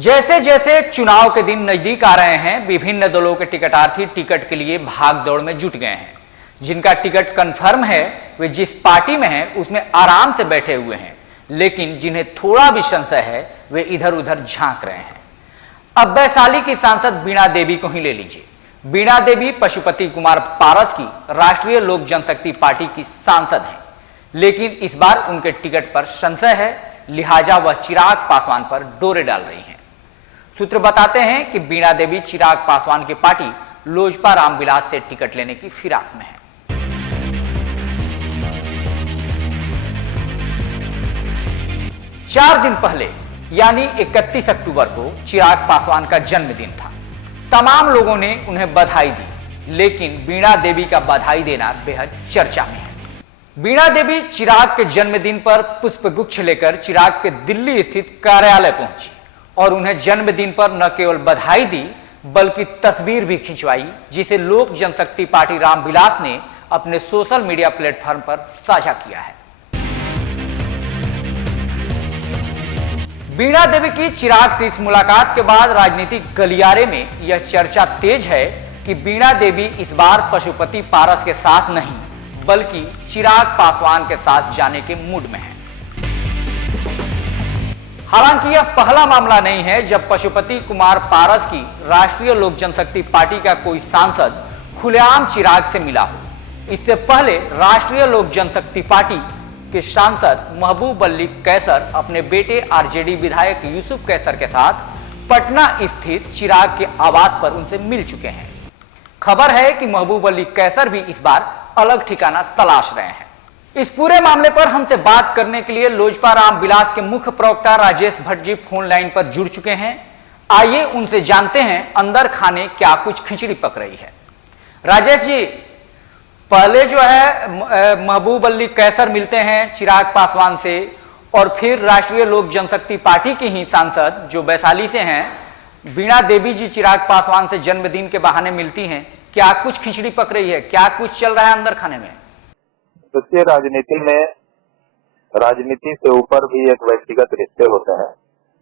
जैसे जैसे चुनाव के दिन नजदीक आ रहे हैं, विभिन्न दलों के टिकटार्थी टिकट के लिए भाग दौड़ में जुट गए हैं। जिनका टिकट कंफर्म है वे जिस पार्टी में हैं उसमें आराम से बैठे हुए हैं, लेकिन जिन्हें थोड़ा भी संशय है वे इधर उधर झांक रहे हैं। अब वैशाली की सांसद बीणा देवी को ही ले लीजिए। बीणा देवी पशुपति कुमार पारस की राष्ट्रीय लोक जनशक्ति पार्टी की सांसद हैं, लेकिन इस बार उनके टिकट पर संशय है, लिहाजा वह चिराग पासवान पर डोरे डाल रही हैं। सूत्र बताते हैं कि बीणा देवी चिराग पासवान की पार्टी लोजपा रामविलास से टिकट लेने की फिराक में है। चार दिन पहले यानी 31 अक्टूबर को चिराग पासवान का जन्मदिन था। तमाम लोगों ने उन्हें बधाई दी, लेकिन बीणा देवी का बधाई देना बेहद चर्चा में है। बीणा देवी चिराग के जन्मदिन पर पुष्पगुच्छ लेकर चिराग के दिल्ली स्थित कार्यालय पहुंची और उन्हें जन्मदिन पर न केवल बधाई दी बल्कि तस्वीर भी खिंचवाई, जिसे लोक जनशक्ति पार्टी रामविलास ने अपने सोशल मीडिया प्लेटफॉर्म पर साझा किया है। बीणा देवी की चिराग से इस मुलाकात के बाद राजनीतिक गलियारे में यह चर्चा तेज है कि बीणा देवी इस बार पशुपति पारस के साथ नहीं बल्कि चिराग पासवान के साथ जाने के मूड में है। हालांकि यह पहला मामला नहीं है जब पशुपति कुमार पारस की राष्ट्रीय लोक जनशक्ति पार्टी का कोई सांसद खुलेआम चिराग से मिला हो। इससे पहले राष्ट्रीय लोक जनशक्ति पार्टी के सांसद महबूब अली कैसर अपने बेटे आरजेडी विधायक यूसुफ कैसर के साथ पटना स्थित चिराग के आवास पर उनसे मिल चुके हैं। खबर है कि महबूब अली कैसर भी इस बार अलग ठिकाना तलाश रहे हैं। इस पूरे मामले पर हमसे बात करने के लिए लोजपा रामविलास के मुख्य प्रवक्ता राजेश भट्ट जी फोन लाइन पर जुड़ चुके हैं। आइए उनसे जानते हैं अंदर खाने क्या कुछ खिचड़ी पक रही है। राजेश जी, पहले जो है महबूब अली कैसर मिलते हैं चिराग पासवान से और फिर राष्ट्रीय लोक जनशक्ति पार्टी की ही सांसद जो वैशाली से हैं बीणा देवी जी चिराग पासवान से जन्मदिन के बहाने मिलती हैं। क्या कुछ खिचड़ी पक रही है, क्या कुछ चल रहा है अंदर खाने में? देखिए, राजनीति में राजनीति से ऊपर भी एक व्यक्तिगत रिश्ते होते हैं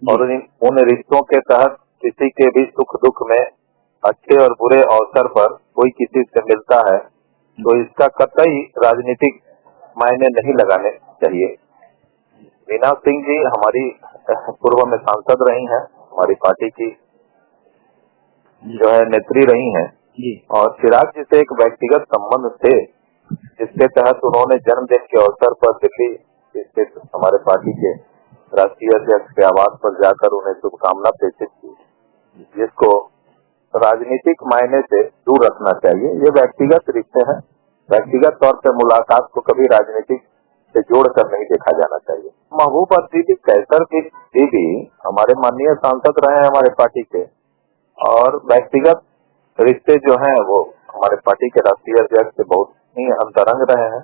और उन रिश्तों के तहत किसी के भी सुख दुख में अच्छे और बुरे अवसर पर कोई किसी से मिलता है तो इसका कतई राजनीतिक मायने नहीं लगाने चाहिए। बीणा सिंह जी हमारी पूर्व में सांसद रही हैं, हमारी पार्टी की जो है नेत्री रही हैं और चिराग जी से एक व्यक्तिगत संबंध थे जिसके तहत उन्होंने जन्मदिन के अवसर पर दिल्ली स्थित हमारे पार्टी के राष्ट्रीय अध्यक्ष के आवास पर जाकर उन्हें शुभकामना प्रेषित की, जिसको राजनीतिक मायने से दूर रखना चाहिए। ये व्यक्तिगत रिश्ते हैं, व्यक्तिगत तौर पर मुलाकात को कभी राजनीतिक से जोड़कर नहीं देखा जाना चाहिए। महबूब अली कैसर की भी हमारे माननीय सांसद रहे हैं हमारे पार्टी के और व्यक्तिगत रिश्ते जो हैं वो हमारे पार्टी के राष्ट्रीय अध्यक्ष से बहुत ही अंतरंग रहे हैं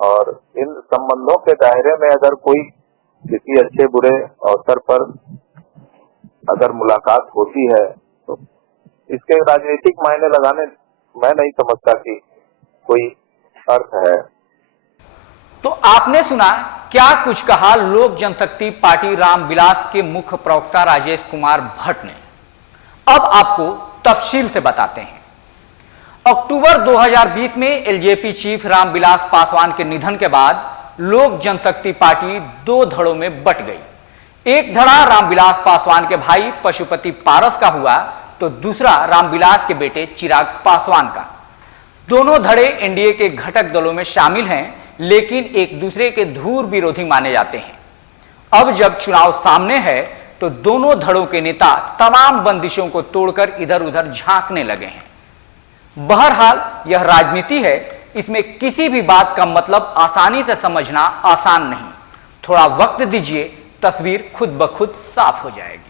और इन संबंधों के दायरे में अगर कोई किसी अच्छे बुरे अवसर पर अगर मुलाकात होती है तो इसके राजनीतिक मायने लगाने मैं नहीं समझता कि कोई अर्थ है। तो आपने सुना क्या कुछ कहा लोक जनशक्ति पार्टी रामविलास के मुख्य प्रवक्ता राजेश कुमार भट्ट ने। अब आपको तफसील से बताते हैं। अक्टूबर 2020 में एलजेपी चीफ रामविलास पासवान के निधन के बाद लोक जनशक्ति पार्टी दो धड़ों में बट गई। एक धड़ा रामविलास पासवान के भाई पशुपति पारस का हुआ तो दूसरा रामविलास के बेटे चिराग पासवान का। दोनों धड़े एनडीए के घटक दलों में शामिल हैं, लेकिन एक दूसरे के धूर विरोधी माने जाते हैं। अब जब चुनाव सामने है तो दोनों धड़ों के नेता तमाम बंदिशों को तोड़कर इधर उधर झांकने लगे हैं। बहरहाल यह राजनीति है, इसमें किसी भी बात का मतलब आसानी से समझना आसान नहीं। थोड़ा वक्त दीजिए, तस्वीर खुद ब खुद साफ हो जाएगी।